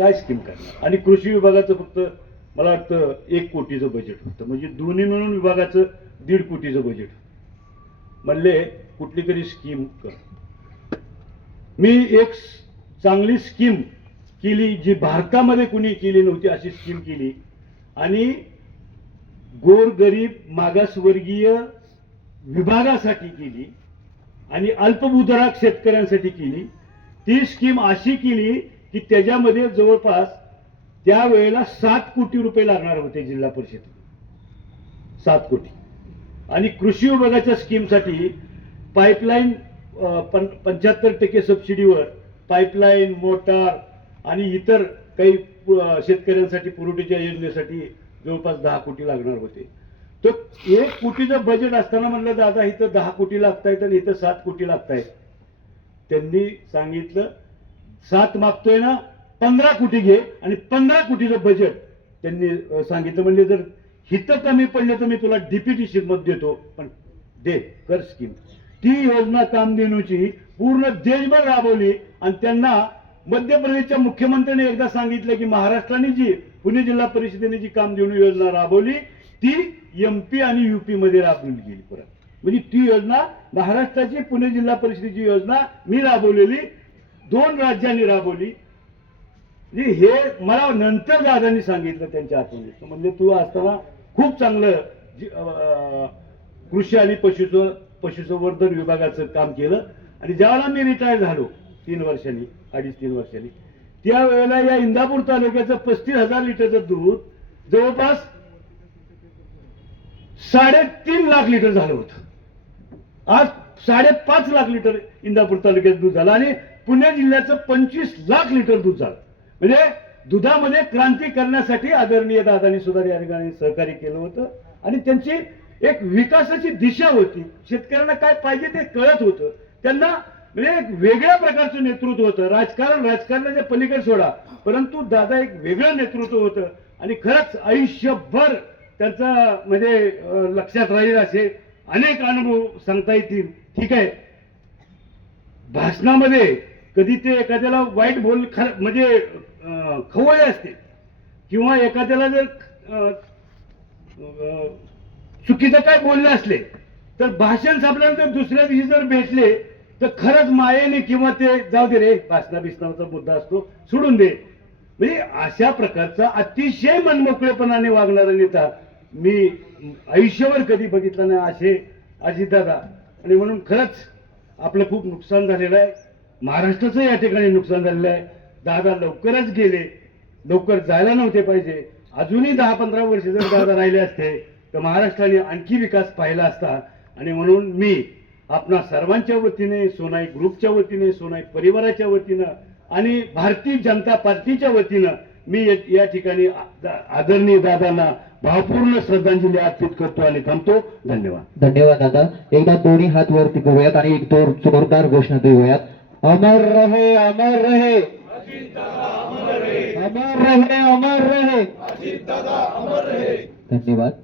काय स्कीम करणार? आणि कृषी विभागाचं फक्त मला वाटतं एक कोटीचं बजेट होतं म्हणजे दोन्ही मिळून विभागाचं दीड कोटीचं बजेट होतं म्हणले कुठली तरी स्कीम कर. मी एक चांगली स्कीम केली जी भारतामध्ये कुणी केली नव्हती अशी स्कीम केली. आणि गोरगरीब मागासवर्गीय विभागासाठी केली. आणि अल्पभूधारक शेतकऱ्यांसाठी केली. ती स्कीम अशी केली की त्याच्यामध्ये जवळपास त्यावेळेला सात कोटी रुपये लागणार होते जिल्हा परिषद सात कोटी. आणि कृषी विभागाच्या स्कीमसाठी पाईपलाईन पंच्याहत्तर टक्के सबसिडीवर पाईपलाईन मोटार आणि इतर काही शेतकऱ्यांसाठी पुरवठ्याच्या योजनेसाठी जवळपास दहा कोटी लागणार होते. तर एक कोटीचं बजेट असताना म्हणलं दादा इथं दहा कोटी लागतायत आणि इथं सात कोटी लागतायत. त्यांनी सांगितलं सात मागतोय ना पंधरा कोटी घे आणि पंधरा कोटीचं बजेट त्यांनी सांगितलं म्हणजे जर हित कमी पडले तर मी तुला डीपीटी मत देतो पण दे कर स्कीम ती योजना कामधेनूची पूर्ण देशभर राबवली आणि त्यांना मध्य प्रदेशच्या मुख्यमंत्र्यांनी एकदा सांगितलं की महाराष्ट्राने जी पुणे जिल्हा परिषदेने जी कामधेनू योजना राबवली ती एमपी आणि युपी मध्ये राबवली गेली परत. म्हणजे ती योजना महाराष्ट्राची पुणे जिल्हा परिषदेची योजना मी राबवलेली. दोन राज्यांनी राबवली. म्हणजे हे मला नंतर दादांनी सांगितलं त्यांच्या आठवणीत म्हणजे तू असताना खूप चांगलं कृषी आणि पशुस पशुसंवर्धन विभागाचं काम केलं. आणि ज्यावेळेला मी रिटायर झालो तीन वर्षांनी अडीच तीन वर्षांनी त्यावेळेला या इंदापूर तालुक्याचं पस्तीस हजार लिटरचं दूध जवळपास साडेतीन लाख लिटर झालं होतं. आज साडेपाच लाख लिटर इंदापूर तालुक्यात दूध झालं. आणि पुणे जिल्ह्याचं पंचवीस लाख लिटर दूध झालं. म्हणजे दुधामध्ये क्रांती करण्यासाठी आदरणीय दादानी सुद्धा या ठिकाणी सहकार्य केलं होतं. आणि त्यांची एक विकासाची दिशा होती. शेतकऱ्यांना काय पाहिजे ते कळत होतं. त्यांना म्हणजे एक वेगळ्या प्रकारचं नेतृत्व होतं. राजकारण राजकारणाच्या पलीकडे सोडा. परंतु दादा एक वेगळं नेतृत्व होतं. आणि खरंच आयुष्यभर त्यांचा म्हणजे लक्षात राहील असे अनेक अनुभव सांगता येतील. ठीक आहे. भाषणामध्ये कधी ते एखाद्याला वाईट बोल ख- म्हणजे अं, खवळे असते किंवा एखाद्याला जर चुकीचं काय बोलले असले तर भाषण संपल्यानंतर दुसऱ्या दिवशी जर भेटले तर खरंच मायेने किंवा ते जाऊ दे रे भाषणा बिषणाचा मुद्दा असतो सोडून दे. म्हणजे अशा प्रकारचा अतिशय मनमोकळेपणाने वागणारा नेता मी आयुष्यभर कधी बघितला नाही असे अजितदादा आणि म्हणून खरंच आपलं खूप नुकसान झालेलं आहे. महाराष्ट्राचं या ठिकाणी नुकसान झालेलं आहे. दादा लवकरच गेले. लवकर जायला नव्हते पाहिजे. अजूनही दहा पंधरा वर्ष जर दादा राहिले असते तर महाराष्ट्राने आणखी विकास पाहिला असता. आणि म्हणून मी आपणा सर्वांच्या वतीने सोनाई ग्रुपच्या वतीने सोनाई परिवाराच्या वतीनं आणि भारतीय जनता पार्टीच्या वतीनं मी या- ठिकाणी आदरणीय दादांना भावपूर्ण श्रद्धांजली अर्पित करतो आणि थांबतो. धन्यवाद. धन्यवाद दादा. एकदा दोन्ही हात वरती करूयात आणि एक दोर जोरदार घोषणा देऊयात. अमर रहे अमर रहे। अमर रहे। अमर रहे। धन्यवाद।